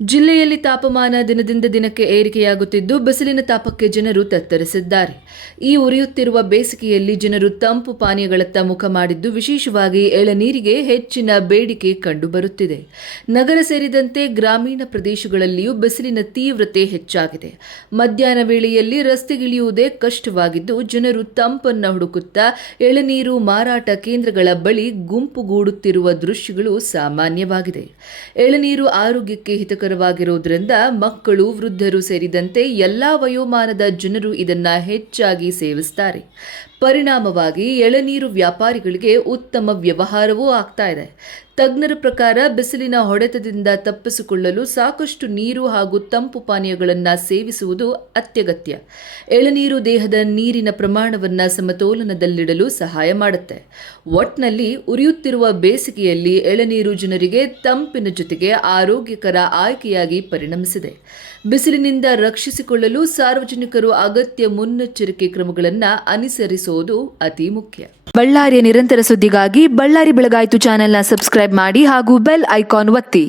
ಜಿಲ್ಲೆಯಲ್ಲಿ ತಾಪಮಾನ ದಿನದಿಂದ ದಿನಕ್ಕೆ ಏರಿಕೆಯಾಗುತ್ತಿದ್ದು ಬಿಸಿಲಿನ ತಾಪಕ್ಕೆ ಜನರು ತತ್ತರಿಸಿದ್ದಾರೆ. ಈ ಉರಿಯುತ್ತಿರುವ ಬೇಸಿಗೆಯಲ್ಲಿ ಜನರು ತಂಪು ಪಾನೀಯಗಳತ್ತ ಮುಖ ಮಾಡಿದ್ದು, ವಿಶೇಷವಾಗಿ ಎಳನೀರಿಗೆ ಹೆಚ್ಚಿನ ಬೇಡಿಕೆ ಕಂಡುಬರುತ್ತಿದೆ. ನಗರ ಸೇರಿದಂತೆ ಗ್ರಾಮೀಣ ಪ್ರದೇಶಗಳಲ್ಲಿಯೂ ಬಿಸಿಲಿನ ತೀವ್ರತೆ ಹೆಚ್ಚಾಗಿದೆ. ಮಧ್ಯಾಹ್ನ ವೇಳೆಯಲ್ಲಿ ರಸ್ತೆಗಿಳಿಯುವುದೇ ಕಷ್ಟವಾಗಿದ್ದು, ಜನರು ತಂಪನ್ನು ಹುಡುಕುತ್ತಾ ಎಳನೀರು ಮಾರಾಟ ಕೇಂದ್ರಗಳ ಬಳಿ ಗುಂಪುಗೂಡುತ್ತಿರುವ ದೃಶ್ಯಗಳು ಸಾಮಾನ್ಯವಾಗಿದೆ. ಎಳನೀರು ಆರೋಗ್ಯಕ್ಕೆ ಹಿತಕರವಾಗಿರುವುದರಿಂದ ಮಕ್ಕಳು, ವೃದ್ಧರು ಸೇರಿದಂತೆ ಎಲ್ಲಾ ವಯೋಮಾನದ ಜನರು ಇದನ್ನ ಹೆಚ್ಚಾಗಿ ಸೇವಿಸುತ್ತಾರೆ. ಪರಿಣಾಮವಾಗಿ ಎಳನೀರು ವ್ಯಾಪಾರಿಗಳಿಗೆ ಉತ್ತಮ ವ್ಯವಹಾರವೂ ಆಗ್ತಾ ಇದೆ. ತಜ್ಞರ ಪ್ರಕಾರ ಬಿಸಿಲಿನ ಹೊಡೆತದಿಂದ ತಪ್ಪಿಸಿಕೊಳ್ಳಲು ಸಾಕಷ್ಟು ನೀರು ಹಾಗೂ ತಂಪು ಪಾನೀಯಗಳನ್ನು ಸೇವಿಸುವುದು ಅತ್ಯಗತ್ಯ. ಎಳನೀರು ದೇಹದ ನೀರಿನ ಪ್ರಮಾಣವನ್ನು ಸಮತೋಲನದಲ್ಲಿಡಲು ಸಹಾಯ ಮಾಡುತ್ತೆ. ಒಟ್ನಲ್ಲಿ ಉರಿಯುತ್ತಿರುವ ಬೇಸಿಗೆಯಲ್ಲಿ ಎಳನೀರು ಜನರಿಗೆ ತಂಪಿನ ಜೊತೆಗೆ ಆರೋಗ್ಯಕರ ಆಯ್ಕೆಯಾಗಿ ಪರಿಣಮಿಸಿದೆ. ಬಿಸಿಲಿನಿಂದ ರಕ್ಷಿಸಿಕೊಳ್ಳಲು ಸಾರ್ವಜನಿಕರು ಅಗತ್ಯ ಮುನ್ನೆಚ್ಚರಿಕೆ ಕ್ರಮಗಳನ್ನು ಅನುಸರಿಸುವುದು ಅತಿ ಮುಖ್ಯ. ಬಳ್ಳಾರಿಯ ನಿರಂತರ ಸುದ್ದಿಗಾಗಿ ಬಳ್ಳಾರಿ ಬೆಳಗಾಯಿತು ಚಾನೆಲ್ನ ಸಬ್ಸ್ಕ್ರೈಬ್ ಮಾಡಿ ಹಾಗೂ ಬೆಲ್ ಐಕಾನ್ ಒತ್ತಿ.